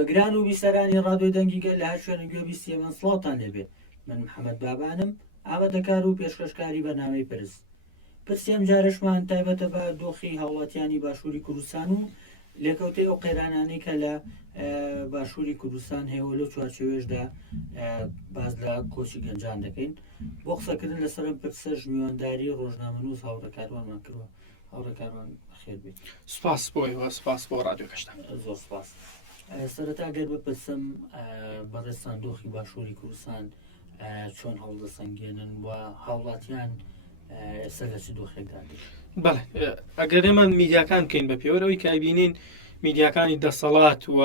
گوێگران و بیسەرانی ڕادیۆ دەنگیگەل لە هەر شوێنە گوێبیستیە من سڵاوتان لێبێ. من محەممەد بابانم، ئامادەکار و پێشکەشکاری بەنامەی پرسیەم جارشمان تایبەتە بە دۆخی هاوڵاتیانی باشووری کوردستان و لێکەوتەی ئەو قەیرانانەی کە لە باشووری کوردستان هەیە لەو چوارچێوێژدا باز لە کۆچی گەنجان دەکەین. بۆ قسەکردن لەسەرم پرسەش میوانداری ڕۆژنامەنووس هاوڕێکارمانمان کردووە. هاوڕێکارمان خێر بێت. سپاس بۆیەوە، سپاس بۆ ڕادیۆ کەشتە. زۆر سپاس. سەرەتا گەر بپرسم بەڕێستان دۆخی باشووری کوردستان چۆن هەوڵدەسەنگێنن و هاوڵاتیان ئێستا لە چ دۆخێکدا؟ بەڵێ ئەگەر ئێمە میدیاکان بکەین بە پێوەرەوەی کە بینین میدیاکانی دەسەڵات و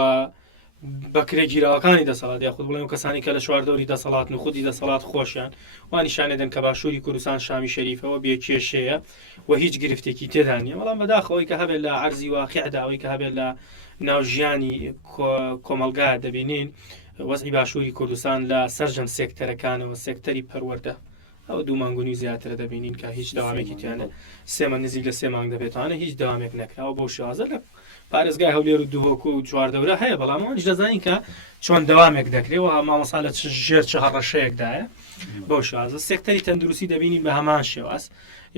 بەکرێگیراوەکانی دەسەڵات یاخود بڵێم کەسانی کە لە چواردەوری دەسەڵات و خودی دەسەڵات خۆشیان وانیشانێدەن کە باشووری کوردستان شامی شەریفەوە بێکێشەیە و هیچ گرفتێکی تێدا نیە. بەڵام بەداخەوەی کە هەبێت لە عەرزی واقعداوەی کە هەبێت لە ناوژیانی کۆمەلگا دەبینین وەزعی باشووری کوردستان لە سەرجەم سێکتەرەکانەوە سێکتەری پەروەردە ئەو دوو مانگونی زیاترە دەبینین کە هیچ داوامێکی تیانە سێمە نزیک لە سێ مانگ دەبێتوانە هیچ داوامێک نەکراوە بۆ شازە لە پارێزگای هەولێر و دووهۆک و چواردەورە هەیە. بەڵام ئەوانیش دەزانین کە چۆن دەوامێک دەکرێەوە مامەسا لە ژێر چ هەڕەشەیەکدایە بۆ شازە سێکتەری تەندروستی دەبینین بە هەمان شێواز،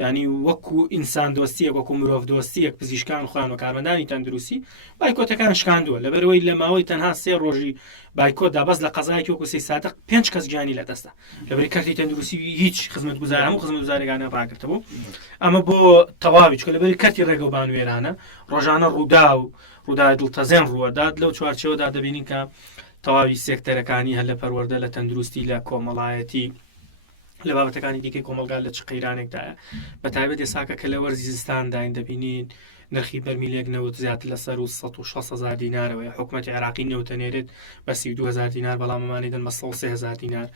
ینی وەکو ئینسان دۆستیەک وەکو مرۆڤ دۆستیەک پزیشکان خوان و کارمەندانی تەندروستی بایکۆتەکان شکاندووە لەبەرەوەی لە ماوەی تەنها 3 ڕۆژی بایکۆتدا بەس لە قەزایەکی وەکو 3 ساتە 5 کەس گیانی لەدەستە لەبەری کارتی تەندروستی هیچ خزمەتگوزار هەموو خزمەتگوزارەکانە ڕاگرتبوو. ئەمە بۆ تەواوی چکە لەبەری کارتی ڕێگە و بانوێرانە ڕۆژانە ڕوودا و ڕووداوی دڵتەزێن ڕووەدات لەو چوارچەوەدا دەبینین کە تەواوی سێکتەرەکانی هەر لە پەروەردە لە تەندروستی لە کۆمەڵایەتی لە بابەتەکانی دیکەی کۆمەلگا لە چ قەیرانێکدایە بە تایبەت ئێساکە کە لە وەرزی زستانداین دەبینین نرخی بەرمیلێک نەوت زیاتر لەسەر و 16,000 دینارەوەی حکوومەتی عێراقی نەوتەنێرێت بە 32,000 دینار بەڵام ئەمانەی دەن بە 103,000 دینار.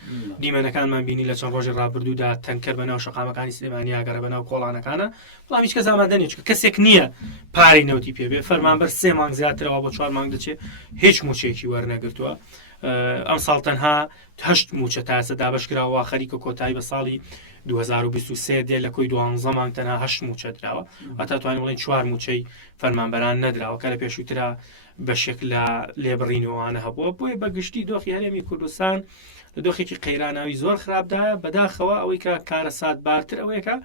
دیمەنەکانمان بینی لە چەند ڕۆژی ڕابردوودا تەنکەر بەناو شەقامەکانی سلێمانی ئاگەرە بەناو کۆڵانەکانە بەڵام هیچ کەس ئامادە نیە چکە کەسێک نییە پارەی نەوتی پێبێ. فەرمانبەر 3 مانگ زیاترەوە بۆ 4 مانگ دەچێت هیچ موچێکی وەرنەگرتووە. ئەم ساڵ تەنها 8 موچە تا ئێستا دابەشکراوە خەریکە کۆتایی بە ساڵی 2023 دێ لە کۆی 12 مانگ تەنها 8 موچە درراوە ئەتا توانین بڵێن 4 موچەی فەرمانبەران نەدراوە کە لە پێشووترا بەشێک لە لێبڕینەوەوانە هەبووە. بۆیە بەگشتی دۆخی هەرێمی کوردستان لە دۆخێکی قەیراناوی زۆر خراپدایە. بەداخەوە ئەوەی کە کارە سات بارتر ئەوەیەکە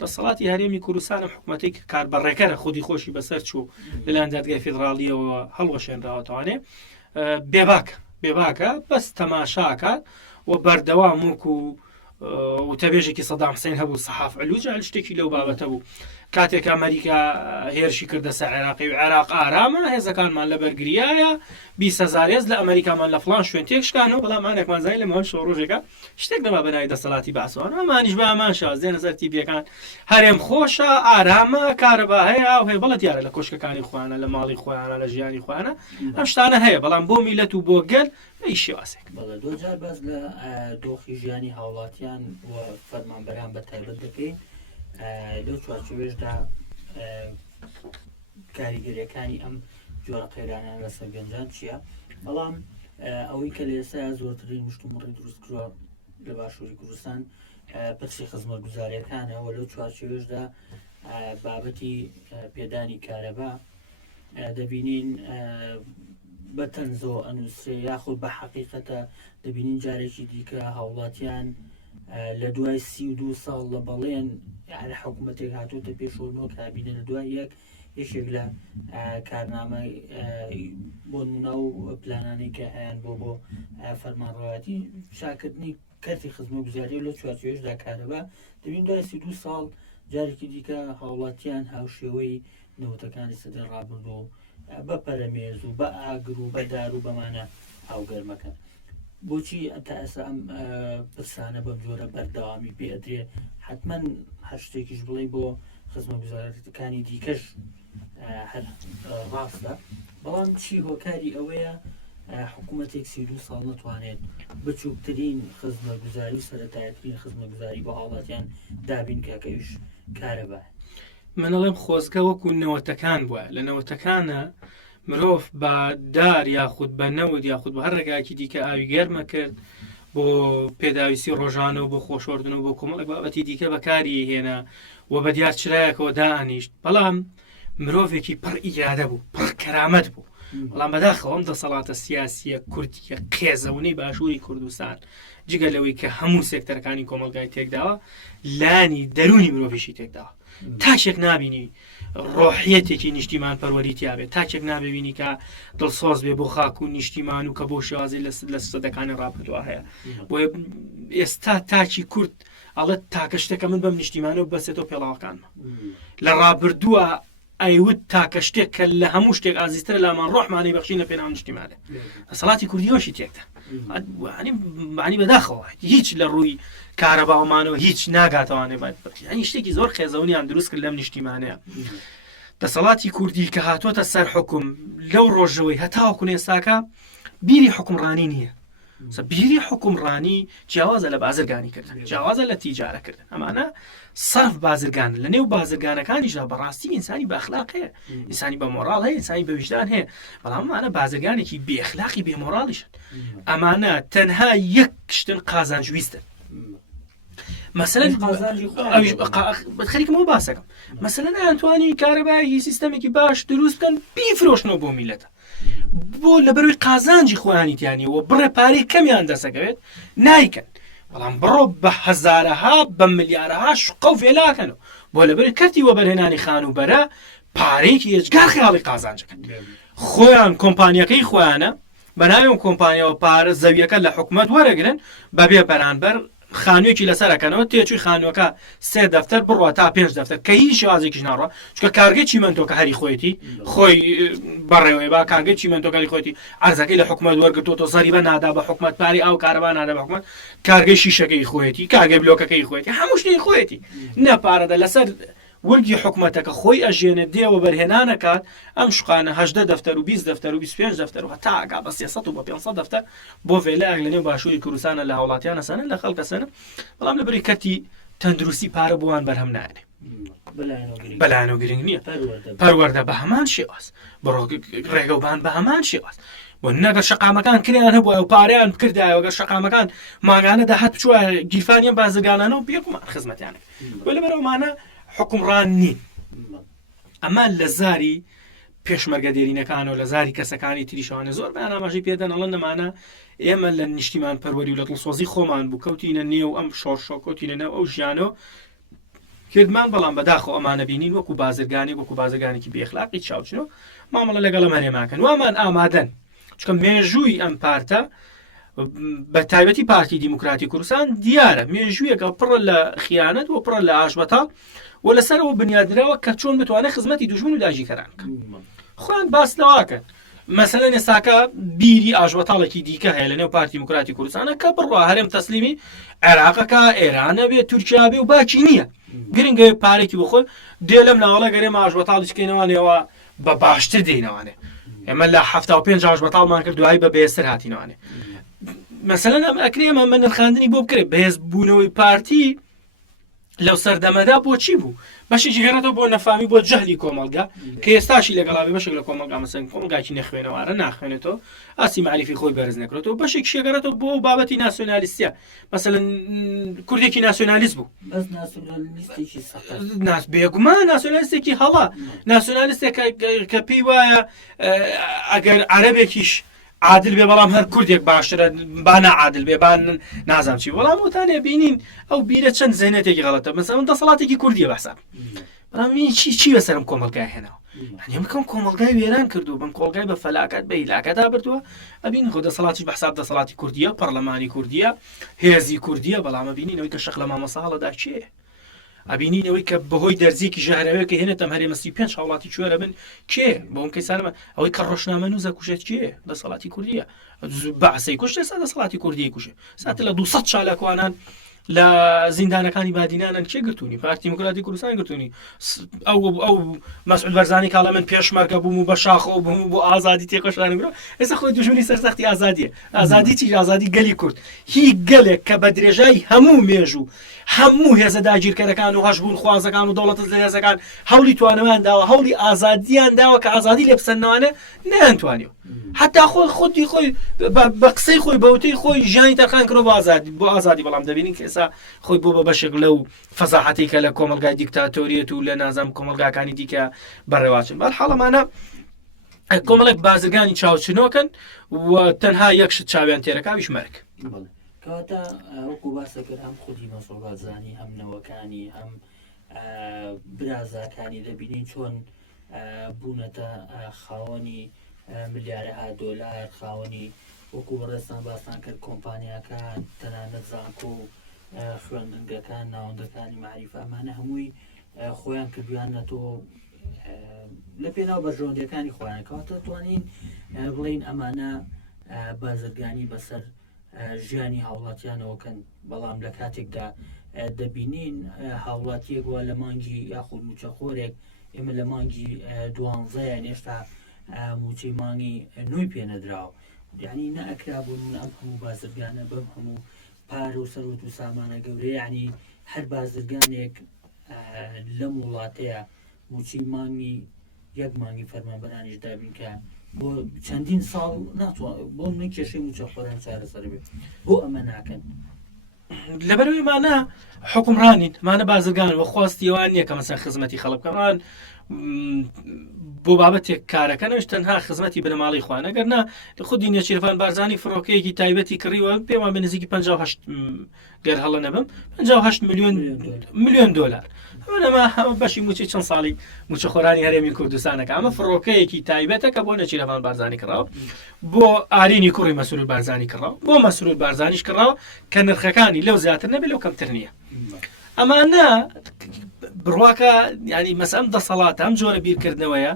دەسەڵاتی هەرێمی کوردستان و حکوومەتی کاربەڕێکەرە خودی خۆشی بەسەر چوو لەلایەن دادگای فێدراڵیەوە هەڵوەشێنراوەتەوانێ بێباکە بەس تەماشاکە و بەردەوام و تەبێژێکی سەدام حسین هەبوو سەحاف علوجە شتێکی لەو بابەتە بوو کاتێک ئەمریکا هێرشی کردە سەر عێراقی و عێراق ئارامە هێزەکانمان لە بەرگریایە 20,000 هێز لە ئەمریکامان لە فڵان شوێن تێکشکانەوە بەڵام ئانێکمان زای لە ماوەی ڕۆژێکە شتێک نەما بەناوی دەسەڵاتی باسوان ئەمانیش بە ئامان شازێ نەزەرتی بیەکان هەرێم خۆشە ئارامە کارەبا هەیە و هەیە بەڵێت یارە لە کۆشکەکانی خۆیانە لە ماڵی خۆیانە لە ژیانی خۆیانە ئەم شتانە هەیە بەڵام بۆ میلەت و بۆ گەل شێوازێک. بەڵێ دوجار باز لە دۆخی ژیانی هاوڵاتیان و فەرمانبەران بە تایبەت دەکەین لەو چوارچێوێژدا کاریگەریەکانی ئەم جۆرە قەیرانیان لەسەر گەنجان چییە؟ بەڵام ئەوەی کە لە ئێستا زۆرترین مشتومڕی دروست کردووە لە باشووری کوردستان پرسی خزمەتگوزاریەکانەوە لەو چوارچێوێژدا بابەتی پێدانی کارەبا دەبینین بە تەنزەوە ئەنووسێ یاخود بە حەقیقەتە دەبینین جارێکی دیکە هاوڵاتیان لە دوای 32 ساڵ لە بەڵێن یعنی حکوومەتێک هاتووتە پێشەوەنەوە کابینە لە دوای یەکێک لە کارنامە بۆ نمونە و پلانانەی کە هەیەن بۆ فەرمانڕەوایەتی شاکردنی کەرتی خزمەتگوزاری لە چوارچێوێژدا کارەبا دەبین دوای 32 ساڵ جارێکی دیکە هاوڵاتیان هاوشێوەی نەوتەکانی سەدەی ڕابردوو بە پەرەمێز و بە ئاگر و بەدار و بەمانە هاوگەرمەکە. بۆچی تا ئێستا ئەم پرسانە بەم جۆرە بەردەوامی پێدرێ؟ حتمما هەر شتێکیش بڵێ بۆ خزمەتگوزارەکانی دیکەش هەر ڕاستە، بەڵام چی هۆکاری ئەوەیە حکوومەتێک 32 ساڵ نەتوانێت بچووکترین خزمەتگوزاری و سەرەتایەترین خزمەتگوزاری بۆ هاوڵاتیان دابین کاکەویش کارەبا. منەڵێم خۆزگە وەکو نەوەتەکان بووە لە نەوەتەکانە مرۆڤ بە دار یاخود بە نەوت یاخود بە هەر ڕێگاکی دیکە ئاوی گەرمە کرد بۆ پێداویستی ڕۆژانە و بۆ خۆشۆردن و بۆ کۆمەڵێک بابەتی دیکە بەکاری هێنا و بە دیار چرایەکەوە دائانیشت. بەڵام مرۆڤێکی پڕ ئیرادە بوو، پڕ کەرامەت بوو بەڵام بەداخەوە ئەم دەسەڵاتە سیاسیە کورتیە قێزەونەی باشووری کوردستان جگە لەوەی کە هەموو سێکتەرەکانی کۆمەلگای تێکداوە لانی دەرونی مرۆڤیشی تێکداوە تاچێک نبینی ڕۆحیەتێکی نیشتیمان پەروەریتیابێت تاچێک نابێبینی کە دڵسۆز بێ بۆ خاک و نیشتیمان و کە بۆ شێوازی لە سەدەکانی ڕاپردووە هەیە بۆ ئێستا تاچی کورد ئەڵێت تاکە شتێکە من بەم نیشتیمانەوە بەسێتەوە پێڵاوەکانمە لە ڕابردووە ئەیوت تاکە شتێک کە لە هەموو شتێک ئازیزترە لامان ڕۆحمانی بەخشینە پێناو نیشتیمانێ دەسەڵاتی کوردیۆشی تێکدا معنی بەداخەوە هیچ لە ڕووی کارەباومانەوە هیچ ناگاتەوانێ ینی شتێکی زۆر خێزەونیان دروست کرد لەم نیشتیمانەیە دەسەڵاتی کوردی کە هاتووەتە سەر حکوم لەو ڕۆژەوەی هەتاوەکو ئێستاکە بیری حکومڕانی نییە بیری حکومڕانی جیاوازە لە بازرگانی کردن جیاوازە لە تیجارەکردن ئەمانە سەرف بازرگان لە نێو بازرگانەکانیشدا بەڕاستی ئینسانی بەخلاق هەیە ئینسانی بە مۆراڵ هەیە ئینسانی بە وجدان هەیە بەڵام ئەمانە بازرگانێکی بێخلاقی بێمۆراڵیشن ئەمانە تەنها یەک شتن قازانجویستن مثلا خەریکمەوە باسەکەم مثلا ئەتوانی کارەبایی سیستەمێکی باش دروست بکەن بیفرۆشنەوە بۆ میلەتە بۆ لەبەروی قازانجی خۆیانیتیانیەوە بڕێ پارەی کەمیان دەسەکەوێت نایکەن بەڵام بڕۆ بە هەزارەها بە ملیارەها شقە و فێلاکەنەوە بۆ لەبەر کەرتی وەبەرهێنانی خانوبەرە پارەیەکی هێچگار خەیاڵی قازانجەکەن خۆیان کۆمپانیەکەی خۆیانە بەناوی کۆمپانیەوە پارە زەویەکە لە حکومەت وەرەگرن بەبێ بەرانبەر خانوویەکی لەسەرەکەنەوە تێچووی خانووەکە 3 دەفتەر بڕوە تا 5 دەفتەر کە هیچ شازێکیش ناڕوە چکە کارگەی چیمەنتۆکە هەری خۆیەتی خۆی بەڕێوەی با کارگەی چیمەنتۆکەی خۆیەتی ئەرزەکەی لە حکومەت وەرگرتووە زەریبە نادا بە حکومەت پاری ئەو کارەبا نادا بە حکومەت کارگەی شیشەکەی خۆیەتی کارگەی بلۆکەکەی خۆیەتی هەموو شتێکی خۆیەتی نەپارەدە لەسەر وەرگی حکومەتەکە خۆی ئەژێنێت دێوە بەرهێنانەکات ئەم شقانە 18 دەفتەر و 20 دەفتەر و 25 دەفتەر و هەتا ئاگا بە 300 و بە 500 دەفتەر بۆ فێلاک لە نێو باشووری کوردستانە لە هاوڵاتیانە سەنن لە خەڵکە سەنن بەڵام لەبەری کەتی تەندروستی پارە بۆوان بەرهەم نایێنێ بەلایەنەوە گرنگ نییە پەروەردە بە هەمان شێواز بڕۆ ڕێگەوبان بە هەمان شێواز و نەگە شقامەکان کریان هەبووە و پارەیان کردایەوەگە شقامەکان ماگانە داهات بچووە گیرفانیان بازرگانانەوە بێکمان خزمەتیانە بۆ لەبەرەوەمانە حکومڕان نین ئەمە لە زاری پێشمەرگە دێرینەکان و لە زاری کەسەکانی تریشانە زۆر بەیان ئاماژەی پێدەن ئەڵەن نەمانە ئێمە لە نیشتیمان پەروەری و لە دڵسۆزی خۆمان بوو کەوتینە نێو ئەم شۆڕشۆ کەوتینە نێو ئەو ژیانۆ کردمان بەڵام بەداخۆ ئەمانە بینین وەکو بازرگانێکی بێخلاقی چاوچنەوە مامەڵە لەگەڵ هەرێماکەن وامان ئامادەن چکە مێژووی ئەم پارتە بە تایبەتی پارتی دیموکراتی کوردستان دیارە مێژوویەکە پڕە لە خیانەت و پڕە لە ئاشبەتاڵ و لەسەرەوە بنیادراوە کە چۆن بتوانێت خزمەتی دوژمن و داژیکەران خۆیان باس لەواکەن مەسەلەن ئێستاکە بیری ئاژوەتاڵێکی دیکە هەیە لە نێو پارتی دیموکراتی کوردستانە کە بڕوا هەرێم تەسلیمی عێراقەکە ئێرانە بێت تورکیا بێ و باکی نییە گرنگە پارێکی بخۆی دێ لەم ناوەڵە گەرێمە ئاژوەتاڵی بکەینەوەنەوە بە باشتر دێنەوەنێ ئێمە لە 75 ئاژوەتاڵمان کرد دوایی بە بێستر هاتینەوەنێ مەسەلەن ئەم ئەکرێمە من نرخاندنی بۆ بکرێت بەهێز بوونەوەی پارتی لەو سەردەمەدا بۆچی بوو بەشێکی گەڕێتەوە بۆ نەفامی بۆ جەهلی کۆمەلگا کە ئێستاشی لەگەڵاوی بەشێک لە کۆمەلگا مەسەن کۆمەلگاکی نەخوێنەوەوارە ناخوێنێتەوە ئاسی معریفی خۆی بەرز نەکرێتەوە بەشێک شێگەڕێتەوە بۆ بابەتی ناسیۆنالیستیە مەسەلەن کوردێکی ناسیۆنالیست بوو بێگومان ناسیۆنالیستێکی هەڵا ناسیۆنالیستێک کە پێی وایە ئەگەر عەرەبێکیش عادل بێ بەڵام هەر کوردێک باشترە با نەعادل بێ با نازانم چی بەڵام وتانێ بینین ئەو بیرە چەند زێنێتێکی غەڵەتە مەسەڵەن دەسەڵاتێکی کوردیە بەسام بەڵام چی بەسەرم کۆمەلگای هێناوە هەنێ بکەم کۆمەلگای وێران کردو بم کۆڵگای بە فەلاکات بە هیلاکەتا بردووە ئەبین خۆ دەسەڵاتی بەحساب دەسەڵاتی کوردیە پەرلەمانی کوردیە هێزی کوردیە بەڵام ئەبینینەوەی کە شەق لە مامەساڵەدا چێ ئەبینینەوەی کە بەهۆی دەرزیکی ژەهرەوەیە کە هێنێتە هەرێمەسی 5 هاوڵاتی کوێرە بن کێ بۆ ئەم کەسانمە ئەوەی کە ڕۆژنامە نووزە کوشێت کێ دەسەڵاتی کوردیە بەعسەی کوشتێ سا دەسەڵاتی کوردی کوشێ ساتە لە 200 چالاکوانان لە زیندانەکانی بادینانن کێ گرتوونی پارتی دیموکراتی کوردستان گرتوونی ئەو مەسعود بەرزانی کاڵە من پێشمەرگە بووم و بە شاخۆ بووم بۆ ئازادی تێکۆشانگرۆ ئێستا خۆی دوژمنی سەرسەختی ئازادیە ئازادی چی ئازادی گەلی کورد هی گەلێک کە بە درێژای هەموو مێژوو هەموو هێزە داگیرکەرەکان و هەشبوون خوازەکان و دەوڵەت هێزەکان هەوڵی توانەوەیان داوە هەوڵی ئازادیان داوە کە ئازادی لێ بسەنەوەنە نەیانتوانیەوە حتا خۆی بە قسەی خۆی بەوتەی خۆی ژیانی تەرخان کردۆ بۆ ئازادی بەڵام دەبینین کە ئێستا خۆی بۆ بە بەشێک لەو فەزاحەتی کە لە کۆمەلگای دیکتاتۆریەت و لە نازام کۆمەلگاکانی دیکە بەڕێواچن بەڵحاڵەمانە کۆمەڵێک بازرگانی چاوچنۆکەن و تەنها یەکشت چاویان تێرەکاویش مەرگ. کەواتە وەکو باسەکرد هەم خودی مەسۆڵ بازرگانی هەم نەوەکانی هەم برازاکانی دەبینین چۆن بوونەتە خاوەنی ملیارەها دۆلار، خاوەنی وەکو بەڕێستان باسان کرد کۆمپانیاکان، تەنانەت زانکۆ و خوێندنگەکان، ناوەندەکانی معریفە، ئەمانە هەمووی خۆیان کردویانەتۆ لە پێناو بەرژەوەندەکانی خۆیان. کەواتە توانین بڵین ئەمانە بازرگانی بەسەر ژیانی هاوڵاتیانەوەکەن، بەڵام لە کاتێکدا دەبینین هاوڵاتیەک وە لە مانگی یاخود موچەخۆرێک ئێمە لە مانگی 12 هێشتا موچەی مانگی 9 پێنەدراوە، یعنی نەئەکرا بوون ئەم هەموو بازرگانە بەم هەموو پارە و سەرۆت و سامانە گەورەیە، یعنی هەر بازرگانێک لەم وڵاتەیە موچەی مانگی یەک مانگی فەرمانبەرانیش دابین کە بۆ چەندین ساڵ ناتوانێت بۆ من کێشەی موچەخۆران چارەسەر بێت، بۆ ئەمە ناکەن. لەبەرەوەی مانە حکومڕانین، مانە بازرگان وە خواستیەوان نییە کە مەسەن خزمەتی خەڵکەمان بۆ بابەتێک کارەکەنەوەش تەنها خزمەتی بنەماڵی خوان، ئەگەرنا خودی نێچیرفان بارزانی فڕۆکەیەکی تایبەتی کڕیوە پێمان بە نزیکی 58 گەر هەڵە نەبم 58 میلیۆن دۆلار. ئەمە بەشی موچەی چەند ساڵی موچەخۆرانی هەرێمی کوردستانەکە. ئەمە فڕۆکەیەکی تایبەتەکە بۆ نەچیرەفان بارزانی کراوە، بۆ ئارینی کوڕی مەسرور بارزانی کراوە، بۆ مەسرور بارزانیش کراوە کە نرخەکانی لەو زیاتر نەبێت لەو کەمتر نییە. ئەمانە بڕواکە ینی مەسەم دەسەڵات ئەم جۆرە بیرکردنەوەیە،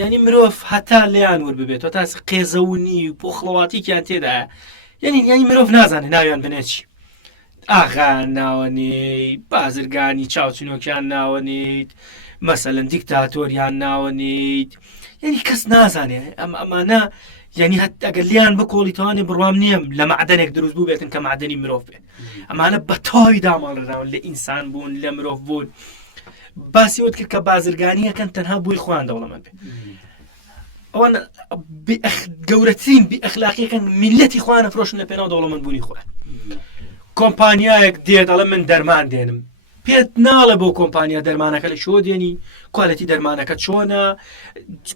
ینی مرۆڤ هەتا لێیان وەرببێت تا قێزەونی و پۆخڵەواتیکیان تێدایە، ینی مرۆڤ نازانێ ناویان بنێچی ئاغا ناوەنی، بازرگانی چاوچنۆکیان ناوەنیت، مەسەلەن دیکتاتۆریان ناوەنیت، ینی کەس نازانێ. ئەمانە ینی ئەگەر لیان بکۆڵی توانێ بڕوام نییەم لە معدەنێک دروست بوو بێتن کە معدەنی مرۆڤ بێت. ئەمانە بە تاوی داماڵراون لە ئینسان بوون، لە مرۆڤ بوون. باسی وت کرد کە بازرگانیەکەن تەنها بووی خۆیان دەوڵەمەند بێت. ئەوان گەورەترین بئەخلاقیەکەن میلەتی خۆیان ئەفرۆشن لە پێناو دەوڵەمەند بوونی خۆیان. کۆمپانیایەک دێت دەڵێ من دەرمان دێنم، پێت ناڵە بۆ کۆمپانیا دەرمانەکە لە شۆ دێنی، کوالەتی دەرمانەکە چۆنە،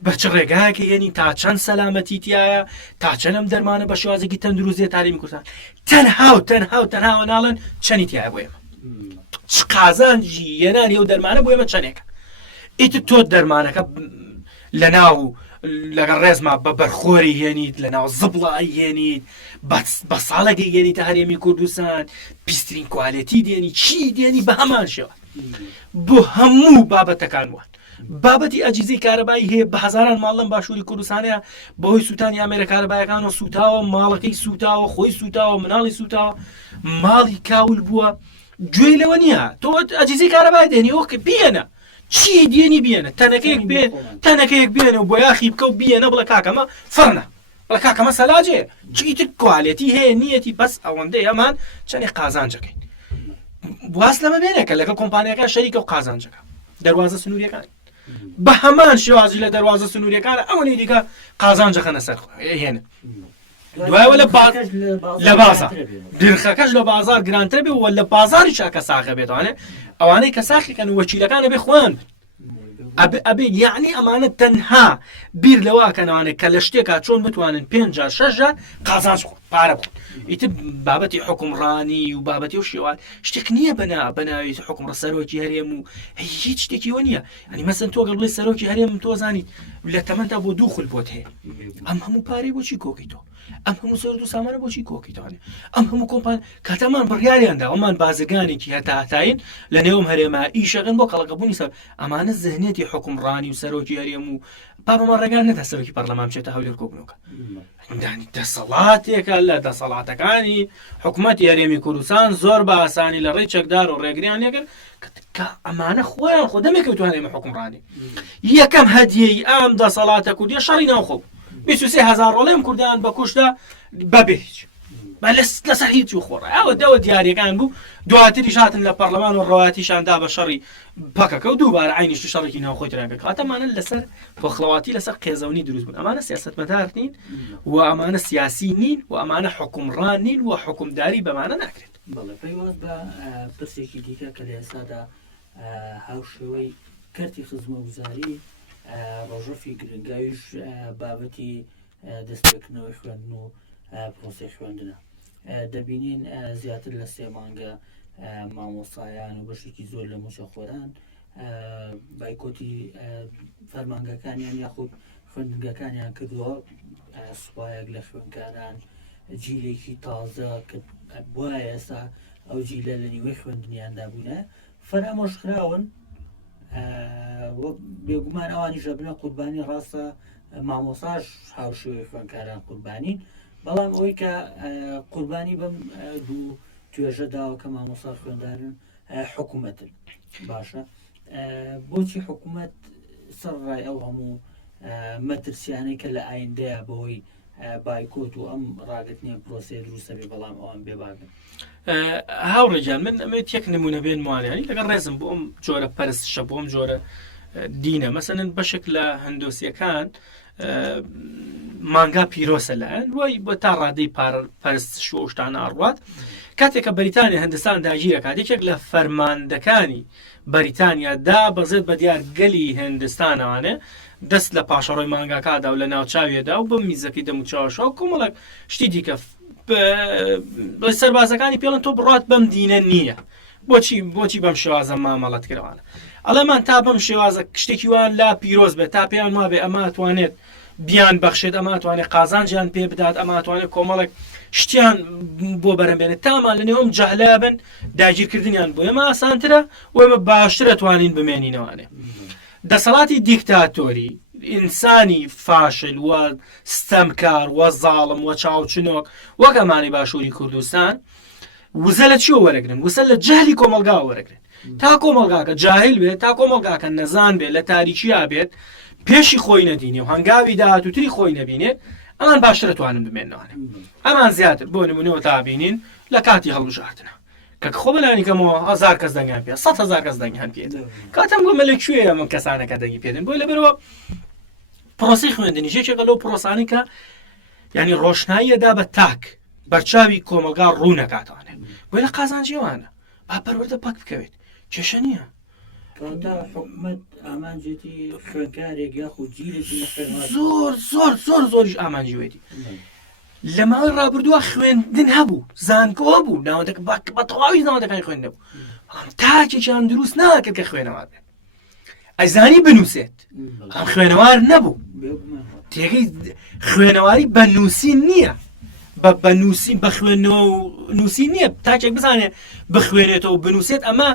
بە چ ڕێگایەکە یێنی، تا چەند سەلامەتی تایە، تا چەندەم دەرمانە بە شێوازێکی تەندروستێت تاریمی کوردستان. تەنهاوە ناڵن چەنی تایە بۆ ئێمە، چ قازانجی هێنانی ئەو دەرمانە بۆ ئێمە چەندێکە. ئیتر تۆ دەرمانەکە لە ناو لەگەڵ ڕێزما بە بەرخۆری هێنیت، لە ناو زبڵی هێنیت، بە ساڵێکی هێنی تا هەرێمی کوردستان، پیسترین کوالەتی دێنی، چی دێنی بە هەمان شێوە بۆ هەموو بابەتەکان وان. بابەتی ئەجیزەی کارەبایی هەیە بە هەزاران ماڵ لەم باشووری کوردستانەیە بەهۆی سووتانی ئامێرە کارەبایەکانەوە سوتاوە، ماڵەکەی سوتاوە، خۆی سوتاوە، مناڵی سوتاوە، ماڵی کاول بووە. گوێی لەوە نییە تۆ ئەجیزەی کارەبای دێنی ئۆکە بێنە، چی دێنی بێنە، تەنەکەیەک بێنە و بۆ یاخی بکە و بێنە بڵە کاکەمە فڕنە، بڵە کاکەمە سەلاجێ، چیتر کوالەتی هەیە نیەتی بەس ئەوەندەی ئەمان چەندێک قازانجەکەین. واز لەمە بێنێکە لەگەڵ کۆمپانیەکە شەریکە و قازانجەکە دەواازە سنووریەکان بە هەمان شێوازی لە دەواازە سنووریەکانە ئەوەی دیکە قازانجەخەنە سەر هێنە. دوایەوە لە بازار درخەکەش لە بازار گرانتر بێ و لە بازاری چاکە ساخە بێتوانێ ئەوانەی کە ساخیکەن وەکیلەکانە بێ خوێن ئەبێ یعنی ئەمانە تەنها بیر لەواکەنەوانێت کە لە شتێکا چۆن بتوانن 5-6 قازانج پارە بخۆن. ئیتر بابەتی حکومڕانی و بابەتی و شێوان شتێک نییە بەناوی حکومڕە سەرۆکی هەرێم و هیچ شتێکیوە نییە. ئەنی مەسەن تۆ گەڵ بڵێ سەرۆکی هەرێم تۆ زانیت لە تەمەنتا بۆ 2 خول بۆت هەیە، ئەم هەموو پارەی بۆچی کۆکیتۆ، ئەم هەموو سەرۆت و سامانە بۆچی کۆکیتوانێ، ئەم هەموو کۆمپان کاتەمان بڕیاریاندا ئەومان بازرگانێکی هەتاهتاین لە نێوم هەرێمە ئیشەکەن بۆ کەڵەکەبوونی سەر ئەمانە زەهنێتی حکومڕانی و سەرۆکی هەرێم و پاپەمان ڕێگان نەدا سەرۆکی پەرلەمان بچێتە هەولێر کۆبنەوەکە. دەسەڵاتێکە لە دەسەڵاتەکانی حکوومەتی هەرێمی کوردستان زۆر بە ئاسانی لە ڕێی چەکدار و ڕێگریان لێگەن کە ئەمانە خۆیان خۆ دەمێکەوتوانێمە حکومڕانی. یەکەم هەدیەی ئەم دەسەڵاتە کوردیە شەڕی ناوخۆ 23,000 ڕۆڵێم کوردیان بە کوشتە بەبێ هیچ لەسەر هیچ و خۆڕە ئەوە دەوە دیارەکان بوو. دواتریش هاتن لە پەرلەمان و ڕۆایەتیشاندا بە شەڕی پەکەکە و دووبارە عینیشتی شەڕێکی ناوخۆیترانکە کاتەمانە لەسەر پۆخڵەواتی لەسەر قێزەونی دروست بوون. ئەمانە سیاسەتمەدار نین و ئەمانە سیاسی نین و ئەمانە حکومڕان نین و حکومداری بەمانە ناکرێت. بەڵێ پەیوەست بە پرسێکی دیکە کە لە ئێستادا هاوشێوەی کەرتی خزمەتگوزاری ڕۆژەفی گرنگاویش بابەتی دەستپێکردنەوەی خوێندن و پرۆسی خوێندنە. دەبینین زیاتر لە 3 مانگە مامۆسایان و بەشێکی زۆر لە موشەخۆران بایکۆتی فەرمانگەکانیان یاخود خوێندنگەکانیان کردووە. سوپایەک لە خوێندکاران جیلێکی تازە کە وایە ئێستا ئەو جیلە لە نیوەی خوێندنیاندا بوونە فەرامۆشکراون. بێگومان ئەوانیش بنە قوربانی ڕاستە مامۆساش هاوشێوەی خوێندکاران قوربانین، بەڵام ئەوەی کە قوربانی بەم دوو توێژە داوە کە مامۆسا خوێندانن حکوومەتن. باشە بۆچی حکوومەت سەر ڕای ئەو هەموو مەترسیانەی کە لە ئایندەیە بەهۆی بایکۆت و ئەم ڕاگرتنیە پرۆسەیە دروستە بێ بەڵام ئەوان بێباگن؟ هاوڕێجان من ئەمێت یەک نمونە بێن وانیانی لەگەڵ ڕێزم بۆ ئەم جۆرە پەرستشە بۆ ئەم جۆرە دینە. مەسەنن بەشێک لە هەندۆسیەکان مانگا پیرۆسە لەن وای بۆ تا ڕادەی پەرستش و شتانە ئەڕوات. کاتێککە بەریتانیا هەندستان داگیرە کاتێکێک لە فەرماندەکانی بەریتانیا دا بەزێت بە دیار گەلی هندستانەوانێ دەست لە پاشەڕۆی مانگاکادا و لە ناوچاویەدا و بە میزەکەی دەموچاوشەوە کۆمەڵک شتی دیکە سەربازەکانی پێڵن تۆ بڕات بەم دینە نییە. بۆچی بەم شێوازە مامەڵەت کردوانە؟ ئەڵەمان تا بەم شێوازە شتێکی وان لا پیرۆز بێت تا پێیان وابێ ئەمە ئەتوانێت بیان بەخشێت، ئەمە ئەتوانێت قازانجیان پێ بدات، ئەمە ئەتوانێت کۆمەڵک شتیان بۆ بەرەمبێنێت تامان لە نێوەم جەهلا بن داگیرکردنیان بۆ ئێمە ئاسانترە و ئێمە باشتر ئەتوانین بمێنینەوانێ. دەسەڵاتی دیکتاتۆری ئینسانی فاشل و ستەمکار و زاڵم و چاوچنۆک وەک ئەمانی باشووری کوردستان وزە لە چیۆ وەرەگرن؟ وسە لە جەهلی کۆمەلگا وەرەگرن. تا کۆمەلگاکە جاهل بێت، تا کۆمەلگاکە نەزان بێت، لە تاریکیا بێت، پێشی خۆی نەدینێ و هەنگاوی داهاتووتری خۆی نەبینێت، ئەمان باشتر ئەتوانن بمێنەوەنێ. ئەمان زیاتر بۆ نمونەوە تابینین لە کاتی هەڵبژاردنە کە خۆ بەلانی کەمەوە 1000 کەس دەنگیان پێ 100,000 کەس دەنگیان پێێت. کاتەم گومە لەکوێ ئەمە کەسانەکە دەنگی پێدن بۆی لەبەرەوە پرۆسی خوێندنی ژێکێکە لەو پرۆسانی کە ینی ڕۆشناییەدا بە تاک بەرچاوی کۆمەلگا ڕوو نەکاتوانێت بۆی لە قازانجیێوانە با پەروەردە پەک بکەوێت کێشە نییە. حکوومەت ئامانجێتی خوێنکارێک یاخود جیلێکی زۆریش ئامانجیوێتی. لە ماوەی ڕابردووە خوێندن هەبوو، زانکۆ بوو، ناوەندەکە بە تەواوی ناوەندەکانی خوێندن بوو، تاکێکیان دروست ناکرد کە خوێنەوار بێت. ئەزانی بنووسێت، ئەم خوێنەوار نەبوو. تێگەی خوێنەواری بە نووسین نییە، بە نووسین بە خوێنەوە و نووسین نییە، تاکێک بزانێ بخوێنێتەوە و بنووسێت. ئەمە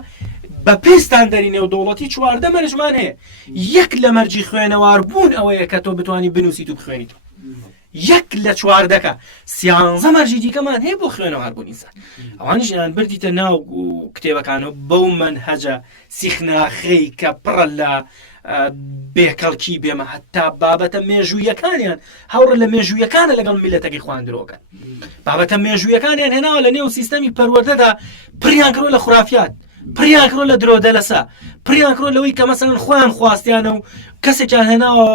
بە پێستان دەرینێ و دەوڵەتی 14 مەرجمان هەیە. یەک لە مەرجی خوێنەوار بوون ئەوەیە کە تۆ بتوانانی بنووسیت و بخوێنیت. یەک لە 14 13 مەرجی دیکەمان هەیە بۆ خوێنەوار بوون ئینسان. ئەوانیشیان بردیتە ناو کتێبەکانەوە بەو منهەجە سیخناخەی کە پڕە لە بێکەڵکی بێمە هەتا بابەتە مێژوویەکانیان هەوڕە لە مێژوویەکانە لەگەڵ میلەتەکەی خواندرۆکەن. بابەتە مێژوویەکانیان هێناوە لە نێو سیستەمی پەروەردەدا پڕیان کڕۆ لە خورافیات، پڕیان کڕۆ لە درۆدەلەسا، پڕیان کڕۆ لەوەی کە مەسەڵەن خۆیان خواستیانە و کەسێکیان هێناوە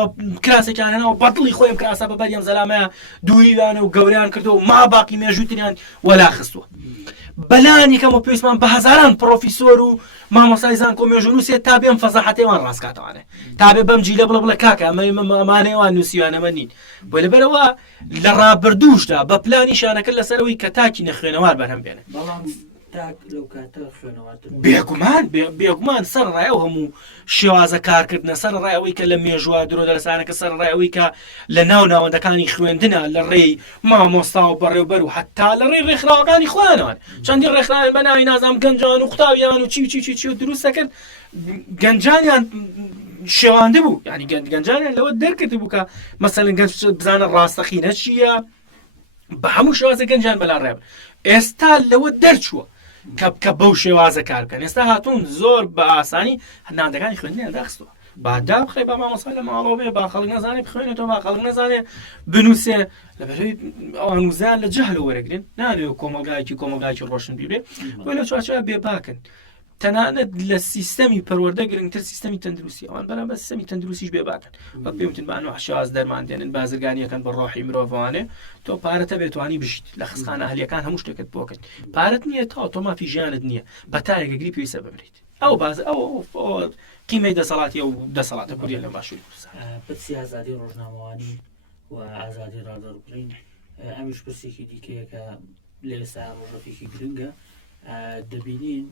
کراسێکیان هێناوە بەدڵی خۆیان کراسە بە بەریەم زەلامەیە دووریوانە و گەوریان کردو و ما باقی مێژووتریان وەلا خستووە. بەلانی کەم و پێویستمان بە هەزاران پرۆفیسۆر و مامۆستای زانکۆ مێژوونووسێت تا بێم فەزاحەتەیەوان ڕاستکاتەوانێ، تا بێ بەم جیلە بڵێ کاکە ئەمانەیەوان نووسیوانەمە نین. بۆ لەبەرەوە لە ڕابردووشدا بە پلانی شانەکرد لەسەرەوەی کە تاکی نەخوێنەوار بەرهەم بێنێ. بێگومان سەر ڕایەوە هەموو شێوازە کارکردنە سەر ڕایەوەی کە لە مێژووە درۆ دەرسانەکە سەر ڕایەوەی کە لە ناو ناوەندەکانی خوێندنە لە ڕێی مامۆستا و بەڕێوبەر و حتا لە ڕێی ڕێکخراوەکانی خۆیانەوە چەندی ڕێکخراوێن بە ناوی نازام گەنجان و قوتاویان و چی و دروست دەکرد. گەنجانیان شێواندە بوو، ینی گەنجانیان لەوە دەرکرد بوو کە مەسەڵەن گەنج بزانە ڕاستەخینە چییە، بە هەموو شێوازە گەنجان بەلا ڕێب. ئێستا لەوە دەرچووە کە بەو شێوازە کار بکەن. ئێستا هاتوون زۆر بە ئاسانی هەناندەکانی خوێندنیان داخستووە. بادا بخەی بە مامۆستا لە ماڵەوە بێ با خەڵک نەزانێ بخوێنێتەوە، با خەڵک نەزانێ بنووسێ، لەبەرەوەی ئەوان وزان لە جەهل وەرەگرن نانەوێت کۆمەلگایکی ڕۆشن بیبێ بۆی لە چوارچێوە بێباکن. تەنانەت لە سیستەمی پەروەردە گرنگتر سیستەمی تەندروستی ئەوان بەرامبەر سیستەمی تەندروستیش بێباکن. وە پێوتن بە ئەنواع شێواز دەرمان دێنن بازرگانیەکەن بە ڕۆحی مرۆڤوانێ تۆ پارەتە بێتوانی بژیت لە خستخانە ئەهلیەکان هەموو شتێکت بۆکرد. پارەت نییە تا تۆ مافی ژیانت نییە بە تایەکەگری پێویستە ببریت. ئەو باز ئەو قیمەی دەسەڵاتی و دەسەڵاتە کوردی لە باشووری کوردستان. پرسی ئازادی ڕۆژنامەوانی و ئازادی ڕادەربڕین ئەمیش پرسێکی دیکەیە کە لە ئێستا ڕۆژەفێکی گرنگە دەبینین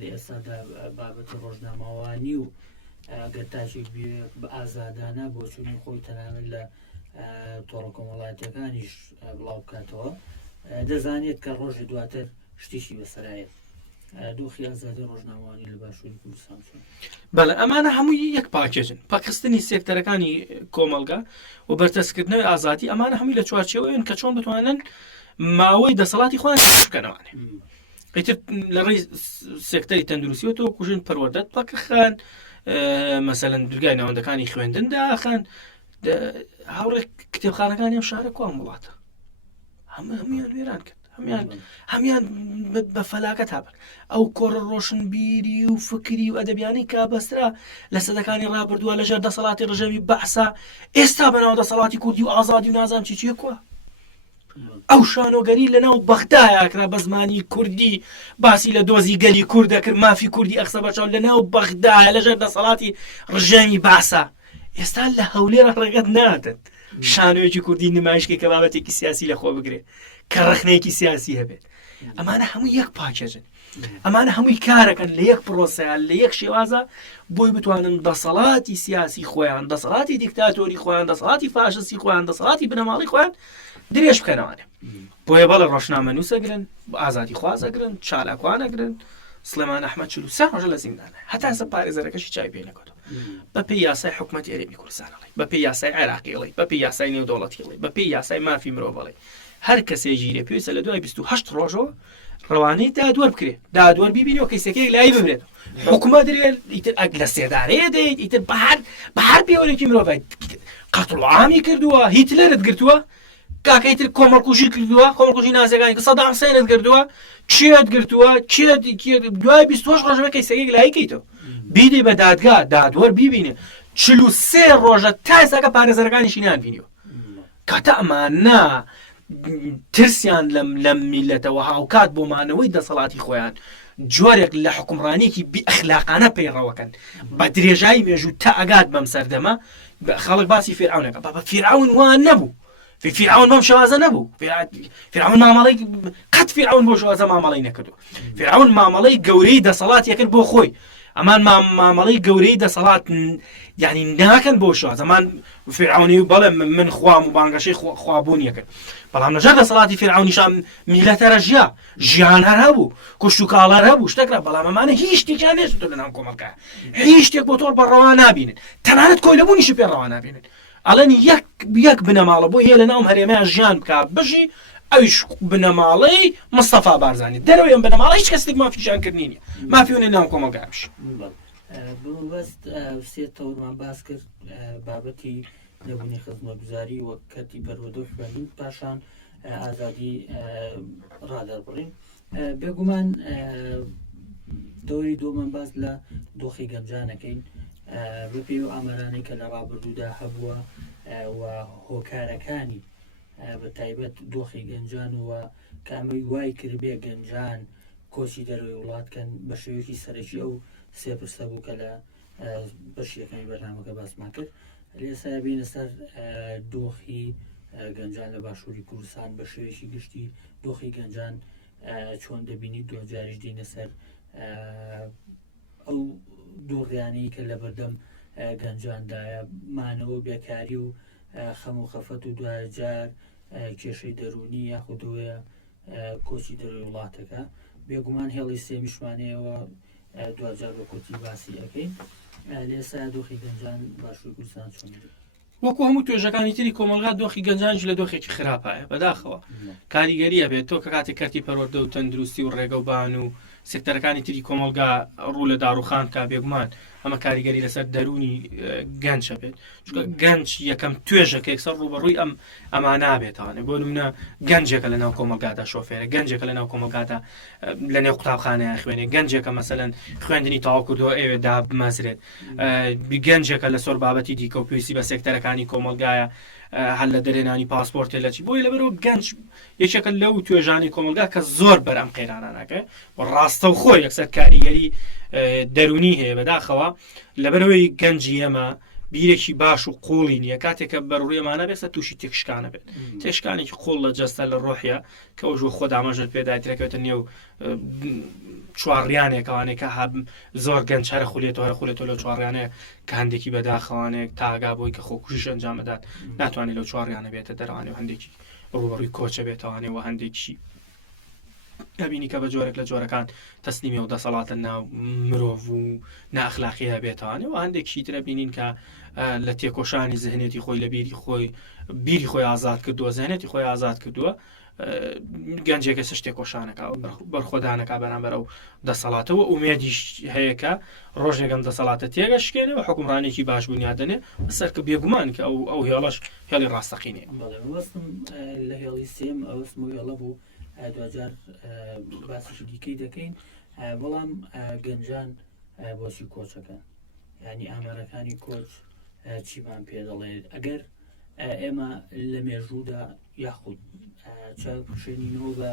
لە ئێستادا بابەتی ڕۆژنامەوانی و گەتاشێک بە ئازادانە بۆ چوونی خۆی تەنانەت لە تۆڕە کۆمەڵایەتیەکانیش بڵاو بکاتەوە دەزانێت کە ڕۆژی دواتر شتێکی بەسەرایە دۆخی ئازادی ڕۆژنامەوانی لە باشووری کوردستان چۆن؟ بەڵێ ئەمانە هەمووی یەک پاکێژن پاکستنی سێکتەرەکانی کۆمەلگا و بەرتەسکردنەوەی ئازادی ئەمانە هەمووی لە چوارچێوەیەن کە چۆن بتوانن ماوەی دەسەڵاتی خۆیان بکەنەوانێ ئیتر لە ڕێی سێکتەری تەندروستیەوە تۆ کوژن پەروەردەت پاکەخان مەسەلەن دورگای ناوەندەکانی خوێندن داخەن هاوڕێ کتێبخانەکانی ئەم شارە کوام وڵاتە هەمویان وێران کرد هەمیان بە فەلاکەت هابن ئەو کۆڕە ڕۆشنبیری و فکری و ئەدەبیانی کابەسترا لە سەدەکانی ڕابردووە لەژێر دەسەڵاتی ڕژەمی بەحسا ئێستا بەناو دەسەڵاتی کوردی و ئازادی و نازام چیە کووە ئەو شانۆگەری لەناو بەغدایەکرا بە زمانی کوردی باسی لە دۆزی گەلی کورد دەکرد مافی کوردی ئەخسە بەچاو لەناو بەغدایە لەژێر دەسەڵاتی ڕژەمی باسا ئێستا لە هەولێرە ڕێگەت نادن شانۆیەکی کوردی نمایشکی کە بابەتێکی سیاسی لە خۆ بگرێت کە ڕخنەیەکی سیاسی هەبێت ئەمانە هەمووی یەک پاکێژن ئەمانە هەمووی کارەکەن لە یەک پرۆسەیان لە یەک شێوازە بۆی بتوانن دەسەڵاتی سیاسی خۆیان دەسەڵاتی دیکتاتۆری خۆیان دەسەڵاتی فاشستی خۆیان دەسەڵاتی بنەماڵی خۆیان درێژ بکەنەوانێ بۆیە بەڵێ ڕۆژنامە نووسەگرن ئازادی خوازەگرن چالاکوانەگرن سلێمان ئەحمەد 43 ڕۆژە لە زیندانە هەتا سە پارێزەرەکەشی چای پێ نەکەوتەوە بەپێی یاسای حکومەتی هەرێمی کوردستانەڵی بەپێی یاسای عێراقیڵی بەپێی یاسای نێودەوڵەتیڵی بەپێی یاسای مافی مرۆڤڵی هەر کەسێ ژیرێ پێویستە لە دوای 28 ڕۆژەوە ڕەوانەی دادوەر بکرێت دادوەر ببینەوە کەیسەکەی لای ببرێت حکومە درێت ئیتر لە سێدارەیە دەیت ئیتر بەهار پێوەرێکی مرۆڤ قەتڵعامی کردووە هیتلەرت گرتووە کاکەیتر کۆمەڵکوژی کردووە کۆمەڵکوژی نازەکانی کە سەدام حوسێنت کردووە چێت گرتووە چێت دوای 28 ڕۆژەوە کەیسەکەی لایکەیتەوە بیدەی بە دادگا دادوەر ببینێ 43 ڕۆژە تا ئێستاکە پارێزەرەکانیشی نانبینیوە کاتە ئەمانە ترسیان لەم میلەتەوە هاوکات بۆ مانەوەی دەسەڵاتی خۆیان جۆرێک لە حکومڕانیەکی بیئەخلاقانە پەیڕەوەکەن بە درێژایی مێژوو تا ئەگات بەم سەردەمە خەڵک باسی فێرعونەکە بە فێرعون وان نەبوو فێرعون بەم شێوازە نەبوو فێرعون مامەڵەی قەت فێرعون بۆ شێوازە مامەڵەی نەکردو فێرعون مامەڵەی گەورەی دەسەڵاتی کرد بۆ خۆی ئەمان مامەڵەی گەورەی دەسەڵات یعنی ناکەن بۆ شێوازە ئەمان فێرعونی بەڵێ من خوام و بانگەشەی خوابوونیە کرد بەڵام لەژێر دەسەڵاتی فێرعونیشان میلەتەرە ژیان هەر هەبوو کوشت و کاڵار هەبوو شتێکرا بەڵام ئەمانە هیچ شتێکیان نێشتۆ لەناو کۆمەڵگایە هیچ شتێک بۆ تۆ بەڕەوا نابینن تەنانەت کۆیلەبوونیشی پێڕەوا نابینن ئەڵێن یەک بنەماڵە بۆ هەیە لەناو هەرێمەیان ژیان بکە بژی ئەویش بنەماڵەی مستەفا بارزانانی دەرەوەی ئەم بنەماڵە هیچ کەسێک مافیشانکردنی نیە مافیونە ناو کۆمەڵگایش بەست سێ تەورمان باس کرد بابەتی نەبوونی خزمەتگوزاری وە کەتی پەروەردە و خوێندن پاشان ئازادی ڕادەربڕین بێگومان دەوری دۆمان باس لە دۆخی گەنجانەکەین بەپێی و ئامارانەی کە لە ڕابردوودا هەبووە و هۆکارەکانی بە تایبەت دۆخی گەنجان وە کامەی وای کردبێ گەنجان کۆچی دەروی وڵاتکەن بە شێوەیەکی سەرەکی ئەو سێ پرسە بوو کە لە بەشیەکانی بەرنامەکە باسمان کرد لێسا بینە سەر دۆخی گەنجان لە باشووری کوردستان بە شێوەیەکی گشتی دۆخی گەنجان چۆن دەبینی دۆ جاریش دینە سەر ئەو دۆڕیانەی کە لە بەردەم گەنجاندایە مانەوە بێکاری و خەم و خەفەت و دوجار کێشەی دەرونی یاخودەوەیە کۆچی دەروی وڵاتەکە بێگومان هێڵی سێمیشمانەیەوە دوجار بە کۆچی باسی ئەەکەین لێسا دۆخی گەنجان باشووری کوردستان چۆن وەکو هەموو توێژەکانی تری کۆمەلگا دۆخی گەنجانش لە دۆخێکی خراپایە بەداخەوە کاریگەریە بێت تۆ کە کاتی کەرتی پەروەردە و تەندروستی و ڕێگە و بان و سێکتەرەکانی تری کۆمەلگا ڕوو لە داڕوخان کا بێگومان ئەمە کاریگەری لەسەر دەرونی گەنجە بێت چونکە گەنج یەکەم توێژەکە یەکسەر ڕوبەڕووی ئەما نابێتەوانێ بۆ نمونە گەنجێکە لە ناو کۆمەلگادا شۆفێرە گەنجێکە لە ناو کۆمەلگادا لە نێو قوتابخانەیە خوێنێ گەنجێکە مەسەلەن خوێندنی تەواو کردووە ئێوێدا بمەزرێت گەنجێکە لە سۆر بابەتی دیکە و پێویستی بە سێکتەرەکانی کۆمەلگایە هەل لە دەرێنانی پاسپۆرتێ لە چی بۆی لەبەرەوە گەنج یەکێکە لەو توێژانی کۆمەلگا کە زۆر بەرەم قەیرانانەکە ڕاستە و خۆی یەکسەر کاریگەری دەرونی هەیە بەداخەوە لەبەرەوەی گەنجی ئێمە بیرێکی باش و قوڵی نییە کاتێکە بەڕوێمانە بێسە تووشی تێکشکانە بێت تێشکانێکی قوڵ لە جەستە لە ڕۆحیە کە ئەوژوە خۆ دامەژر پێدایترەکەوێتە نێو چوارڕیانێکەوانێکە زۆر گەنج هەرە خولێتەوە لە چوارڕیانەیە کە هەندێکی بەداخەوانێک تاگا بۆی کە خۆکوژیش ئەنجامەدات ناتوانێت لەو چوارڕیانە بێتە دەروانێ و هەندێکی ڕوبەڕووی کۆچە بێتەوانێ و هەندێکی ئەبینی کە بە جۆرێک لە جۆرەکان تەسلیمی و دەسەڵاتە ناو مرۆڤ و ناخلاقیە بێتوانێ و هەندێکشی ترە بینین کە لە تێکۆشانی زهنێتی خۆی لە بیری خۆی ئازاد کردووە زهنێتی خۆی ئازاد کردووە گەنجێکە سشت تێکۆشانەکە بەرخۆدانەکە بەرامبەر ئەو دەسەڵاتەوە ئومێدیش هەیەکە ڕۆژێکم دەسەڵاتە تێگەشکێنێ و حکومڕانێکی باش بوونیادنێ بەسەر کە بێگومان کە ئەو هێڵەش هێڵی ڕاستەقینێ وەستم لە هێڵی سێم ئەوەستم و هێڵە بوو دوجار باسیشی دیکەی دەکەین بەڵام گەنجان بۆچی کۆچەکەن ینی ئامارەکانی کۆچ چیمان پێ دەڵێ ئەگەر ئێمە لە مێژوودا یاخود چاپشێنینەوە بە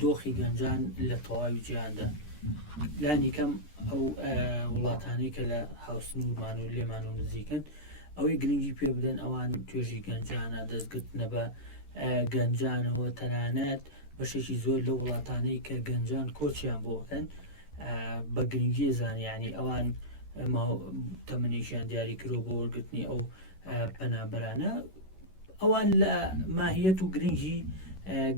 دۆخی گەنجان لە تەواوی جیهاندا لانی کەم ئەو وڵاتانەی کە لە هاوسنومان و لێمان و نزیکن ئەوەی گرنگی پێ بدەن ئەوان توێژی گەنجانە دەستگرتنە بە گەنجانەوە تەنانەت بەشێکی زۆر لە وڵاتانەی کە گەنجان کۆچیان بۆکەن بە گرنگی زانیانی ئەوان تەمەنیشیان دیاری کرۆ بۆ وەرگرتنی ئەو پەنابەرانە ئەوان لە ماهیەت و گرنگی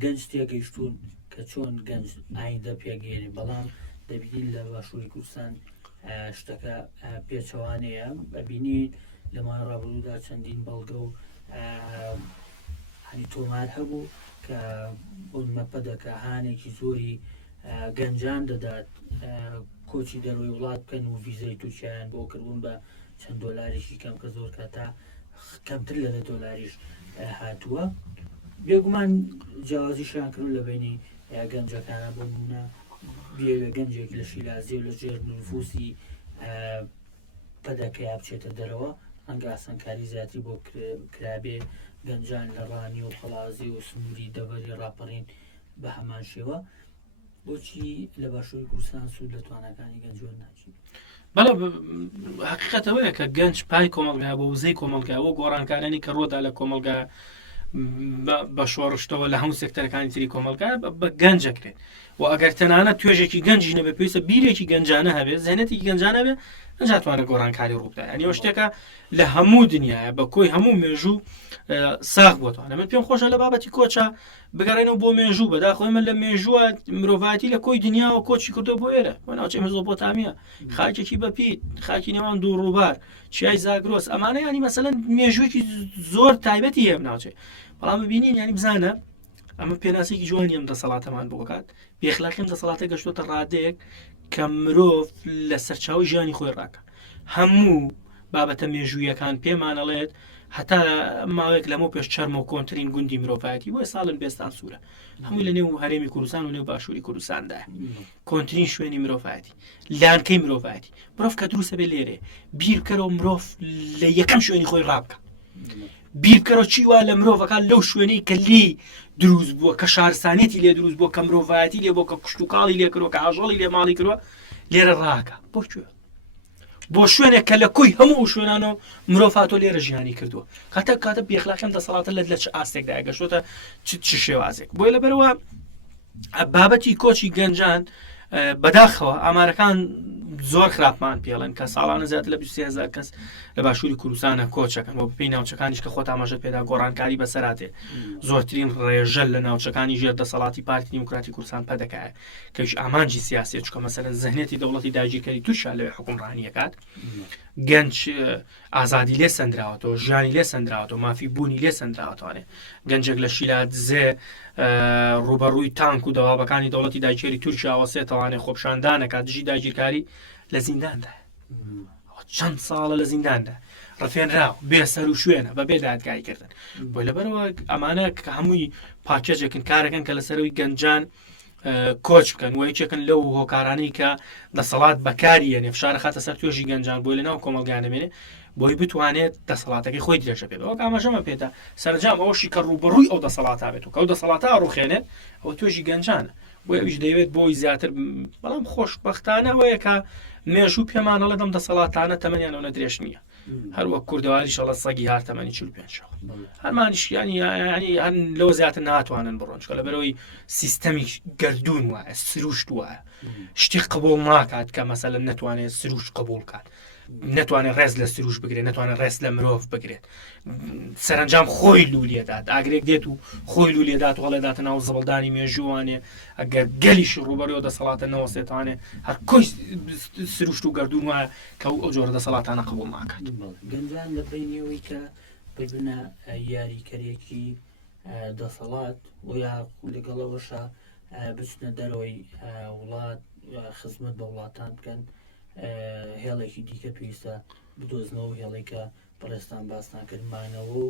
گەنج تێگەیشتون کە چۆن گەنج ئایندە پێگەێنی بەڵام دەبینین لە باشووری کوردستان شتەکە پێچەوانەیە ببینین لە ماڵ ڕابردوودا چەندین بەڵگە و هەنی تۆمار هەبوو کە بۆنمەپە دەکەهانێکی زۆری گەنجان دەدات کۆچی دەروی وڵات بکەن و ڤیزەی تورکیایان بۆ کردبوون بە چەند دۆلاریشی کەم کە زۆر کاتا کەمتر لە دۆلاریش هاتووە بێگومان جیاوازیشیان کردو لە بینی گەنجەکانە بۆ نمونە گەنجێک لە شیرازی و لە ژێر نفوسی پەدەکەیا بچێتە دەرەوە هەنگە ئاسانکاری زیاتری بۆ کرابێ گەنجان لە ڕانی و خەڵازی و سنووری دەبەری ڕاپەڕین بە هەمان شێوە بۆچی لە باشووری کوردستان سوود لە توانەکانی گەنجوە ناچێت بەڵێ حقیقەتەوەیە کە گەنج پای کۆمەڵگا بۆ وزەی کۆمەڵگاوە گۆڕانکارانی کە ڕۆدا لە کۆمەڵگا بە شۆڕشتەوە لە هەموو سێکتەرەکانی تری کۆمەڵگا بە گەنجەکرێت و ئەگەر تەنانەت توێژێکی گەنجی نەبێ پێویستە بیرێکی گەنجانە هەبێت زێنێتی گەنجانە بێ نەجاتوانە گۆڕانکاری ڕووبدا ینی ئەو شتێکە لە هەموو دنیاە بە کۆی هەموو مێژوو ساغ بۆتوانە من پێم خۆشە لە بابەتی کۆچە بگەڕێنەوە بۆ مێژوو بەداخۆی من لە مێژووە مرۆڤاتی لە کۆی دنیاوە کۆچی کردو بۆ ئێرە بۆ ناوچەی مێزۆپۆتامیا خاکێکی بەپیت خاکی نێوان دوو ڕووبار چیای زاگرۆس ئەمانە ینی مەسەلەن مێژوویەکی زۆر تایبەتی هەیە ناوچێ بەڵام ببینین ینی بزانە ئەمە پێناسێکی جوانی ئەم دەسەڵاتەمان بۆکات بێخلاقیم دەسەڵاتە گەشتۆتە ڕادەیەک کە مرۆڤ لە سەرچاوی ژیانی خۆی ڕاکە هەموو بابەتە مێژوویەکان پێمانەڵێت هەتا ماوەیەک لەمە پێش چەرمە و کۆنتترین گوندی مرۆڤایەتی بۆی ساڵن بێستان سوورە هەمووی لە نێو هەرێمی کوردستان و نێو باشووری کوردستاندا کۆنتترین شوێنی مرۆڤایەتی لانکەی مرۆڤایەتی مرۆڤ کە دروستە بێ لێرێ بیر بکەرەوە مرۆڤ لە یەکەم شوێنی خۆی ڕابکە بیر بکەرەوە چیوا لە مرۆڤەکان لەو شوێنەی کە لی دروست بووە کە شارستانێتی لێ دروست بووە کە مرۆڤایەتی لێ بۆ کە کوشتتوکاڵی لێ کردەوە کە ئاژەڵی لێ ماڵی کردووە لێرە ڕاکە بۆکوێ بۆ شوێنێک کە لە کۆی هەموو شوێنانەوە مرۆڤاتۆ لێرە ژیانی کردووە کاتە بێخلاقیم دەسەڵاتە لە چ ئاستێکدا گەشتۆتە چ شێوازێک بۆی لەبەرەوە بابەتی کۆچی گەنجان بەداخەوە ئامارەکان زۆر خراپمان پێڵێن کە ساڵانە زیاتر لە 23,000 کەس لە باشووری کوردستانە کۆچەکەن بۆ پێی ناوچەکانیش کە خۆت ئاماژە پێدا گۆڕانکاری بەسەراتێ زۆرترین ڕێژەل لە ناوچەکانی ژێر دەسەڵاتی پارتی دیموکراتی کوردستان پەدەکایە کەش ئامانجی سیاسی چکە مەسەلەن زەهنێتی دەوڵەتی داگیرکاری تووشە لەوێ حکومڕانیەکات گەنج ئازادی لێ سەندراوەتەوە ژیانی لێ سەندراوەتەوە مافی بوونی لێ سەندراوەتوانێ گەنجێک لە شیلات زێ ڕوبەڕووی تانک و دەوابەکانی دەوڵەتی داگیرکاری تورکیا وەسێتەوانێ خۆپشاندانەکە دژی داگیرکاری لە زینداندا چەند ساڵە لە زینداندا ڕفێنراو بێسەر و شوێنە بە بێ دادگایکردن بۆی لەبەرەوە ئەمانە کە هەمووی پاکێجێکن کارەکەن کە لەسەرەوەی گەنجان کۆچ بکەن و یەکێکن لەو هۆکارانەی کە دەسەڵات بەکاریە نێفشارە خاتە سەر توێژی گەنجان بۆی لەناو کۆمەڵگانەمێنێ بۆی بتوانێت دەسەڵاتەکەی خۆی درێژە بێت ئەو ئاماژەمە پێدا سەرنجام ئەوەشی کە ڕوبەڕووی ئەو دەسەڵاتا بێت و کە ئەو دەسەڵاتا ڕوخێنێت ئەوە توێژی گەنجانە بۆ ئەویش دەیەوێت بۆی زیاتر بەڵام خۆشبەختانەوەیە کە مێژوو پێمانەڵە دەم دەسەڵاتانە تەمەنیانەوە درێژ نییە هەروەک کوردەواری شەڵە سەگی هار تەمەنی 45 هەرمانیش ینی هەن لەوە زیاتر ناتوانن بڕۆن چکە لەبەرەوەی سیستەمی گردون وایە سروشت وایە شتی قبول ناکات کە مەسەلەن نەتوانێت سروشت قبول کات نتوانێت ڕێز لە سروش بگرێت نتوانێت ڕێز لە مرۆڤ بگرێت سەرنجام خۆی لولێدات ئاگرێک دێت و خۆی لولێدات و هەڵێداتە ناو زەبڵدانی مێژووانێ ئەگەر گەلیش ڕوبەرەوە دەسەڵاتە نەوەسێتوانێ هەر کۆی سروشت و گردون وایە کە ئەو جۆرە دەسەڵاتانە قبول ناکات گەنجان لە بینەوەی کە ببنە یاریکەرێکی دەسەڵات و یا لەگەڵەوەشە بچنە دەرەوەی وڵات خزمەت بە وڵاتان بکەن هێڵێکی دیکە پێویستە بدۆزنەوە هێڵێکە بەڕێستان باسان کردمانەوە و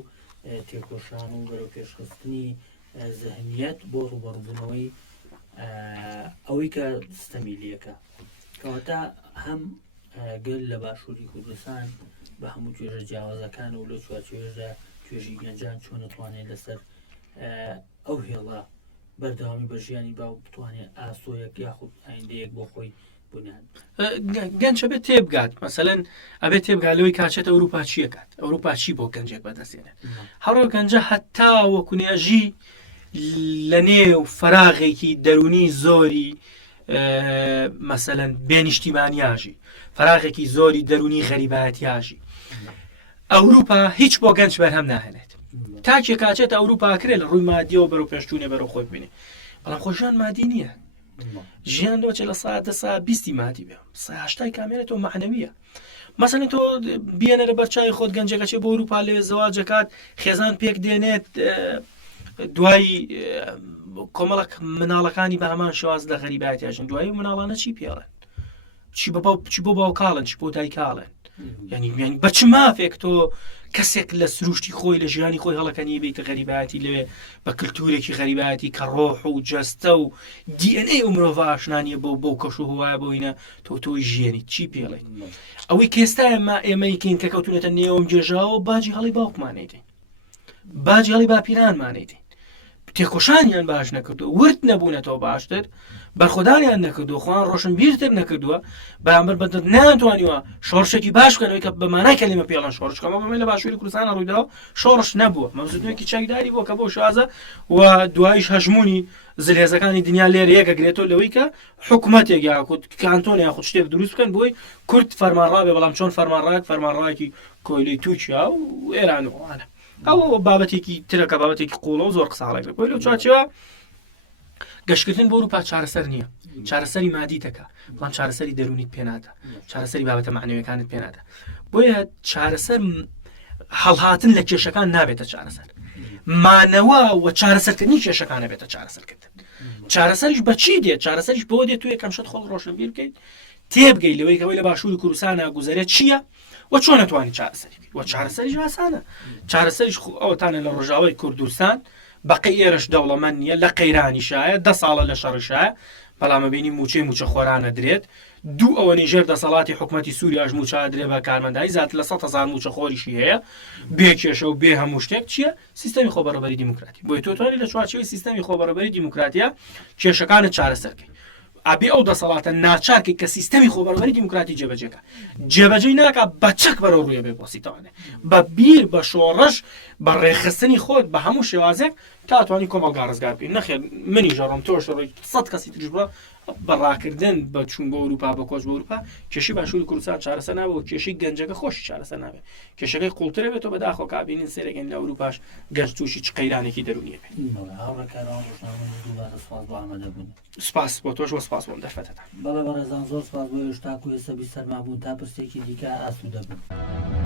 تێکۆشان و بەرەو پێشخستنی زەهنیەت بۆ ڕوبەڕووبوونەوەی ئەوەی کە سیستەمیلیەکە کەواتە هەم گەل لە باشووری کوردستان بە هەموو توێژە جیاوازەکان و لە چوارچێژدا توێژی گەنجان چۆن نتوانێت لەسەر ئەو هێڵە بەردەوامی بە ژیانی باو بتوانێت ئاسۆیەک یاخود ئایندەیەک بۆ خۆی گەنجە بێت تێبگات مەسەلەن ئەبێت تێبگالەوەی کاچێت ئەوروپا چیەکات ئەوروپا چی بۆ گەنجێک بەدەستێنێت هەڕۆ گەنجە هەتا وەکوونێژی لە نێو فەراغێکی دەرونی زۆری مەسەلەن بێنیشتیمانیاژی فەراغێکی زۆری دەرونی غەریبەتیاژی ئەوروپا هیچ بۆ گەنج بەرهەم ناهێنێت تاکێ کاچێت ئەوروپا کرێت لە ڕووی مادیەوە بەرەو پێشچوونێ بەرەو خۆی ببینێ بەڵام خۆشیان مادی نییە ژیان دۆچێت لە ساعت 20 مادی بێ هەشتای کامێنێتەوە معنەویە مەسەڵەن تۆ بێنە لە بەرچای خۆت گەنجەکەچێ بۆ ئەوروپا لێ زەواجەکات خێزان پێک دێنێت دوایی کۆمەڵک مناڵەکانی بە هەمان شێواز لە غەریبەتیاژن دوایی مناڵانە چی پێڵێن چی بۆ باوکاڵن چی بۆ دایکاڵن یعنی بە چ مافێک تۆ کەسێک لە سروشتی خۆی لە ژیانی خۆی هەڵەکەنی بێتە غەریبەتی لێ بە کللتورێکی غەریبەتی کە ڕۆح و جەستە و DNA ئەو مرۆڤ ئاشنانیە بۆ کەش و هوایە بۆینە تۆی ژیانی چی پێڵێن ئەوەی کێستا ئێمەیکەین کە کەوتونێتە نێوم جێژاوە باجی هەڵی باوکمانێتین باجی هەڵی باپیرانمانێتین تێکۆشانیان باش نەکردو ورد نەبوونەتەوە باشتر بەرخۆدانیان نەکردو خوان ڕۆشن بیرتر نەکردووە بەرامبەر بە ناتوانیوە شۆڕشێکی باش بکەنەوەی کە بەمانای کەلیمە پێڵەن شۆڕشکەمە بەمە لە باشووری کوردستانە ڕوویداوە شۆڕش نەبووە مەبزوودنێکی چاکداری بووە کە بۆ شازە و دوایش هەژمونی زلێزەکانی دنیا لێرە یەکەگرێتەوە لەوەی کە حکوومەتێک یاخود کانتۆن یاخود شتێک دروست بکەن بۆی کورد فەرمانڕابێ بەڵام چۆن فەرمانڕایەکی کۆیلەی تووچیا و ئێرانوانە ئەوە بابەتێکی ترەکە بابەتێکی قوڵە و زۆر قساڵێک بۆی لەو چاچەوە گەشتکردن بۆ ئەوروپا چارەسەر نییە چارەسەری مادی دەکا بەڵام چارەسەری دەرونیت پێناتە چارەسەری بابەتە معنەویەکانت پێناتە بۆیە چارەسەر هەڵهاتن لە کێشەکان نابێتە چارەسەر مانەوە و چارەسەرکردنی کێشەکانە بێتە چارەسەرکردن چارەسەریش بە چی دێت چارەسەریش بۆ دێت تو یەکەم شت خۆت ڕۆشنبیر بکەیت تێبگەی لەوەی کەوەی لە باشووری کوردستانە گوزارێت چییە و چۆن نتوانانی چارەسەری و چارەسەریش ئاسانە چارەسەریش ئەوتانە لە ڕۆژاوای کوردستان بەقی ئێرش دەوڵەمەند نییە لە قەیرانی شایە 10 ساڵە لە شەڕشایە بەڵامە بینی موچە خۆرانە درێت دوو ئەوە نیژێر دەسەڵاتی حکومەتی سووریاش موچە درێ بە کارمەندایی زیات لە 100,000 موچە خۆریشی هەیە بێ کێشە و بێ هەموو شتێک چییە سیستەمی خۆبەڕێبەری دیموکراتی بۆی تۆتوانی لە چوارچێوەی سیستەمی خۆبەڕێبەری دیموکراتیە کێشەکانت چارەسەرکەی ئەبێ ئەو دەسەڵاتە ناچارکی کە سیستەمی خۆبەڕێبەری دیموکراتی جێبەجێکە جێبەجێی ناکە بە چەک بەرەو ڕوویە بێ بۆسیتوانێ بە بیر بە شۆڕش بە ڕێخستنی خۆت بە هەموو شێوازێک تاتوانی کۆمەڵگا ڕزگار بکەین نەخێر منی ژەڕۆم تۆش ڕۆی 100 کەسی تریش بڕە بەڕاکردن بە چوون بۆ ئەوروپا بە کۆچ بە ئەوروپا کێشی باشووری کوردستان چارەسەر نابێت و کێشی گەنجەکە خۆشی چارەسەر نابێت کێشەکەی قوڵترە بێتەوە بەداخۆ کابینین سێرەگەین لە ئەوروپاش گەنج تووشی چ قەیرانێکی دەرونیە بێت سپاس بۆ تۆش وە سپاس بۆم دەرفەتەتان بەڵێ بەڕێزان زۆر سپاس بۆ هێشتا و ێستا بی سەرمابوون تا پرسێکی دیکە ئاسوودە بوو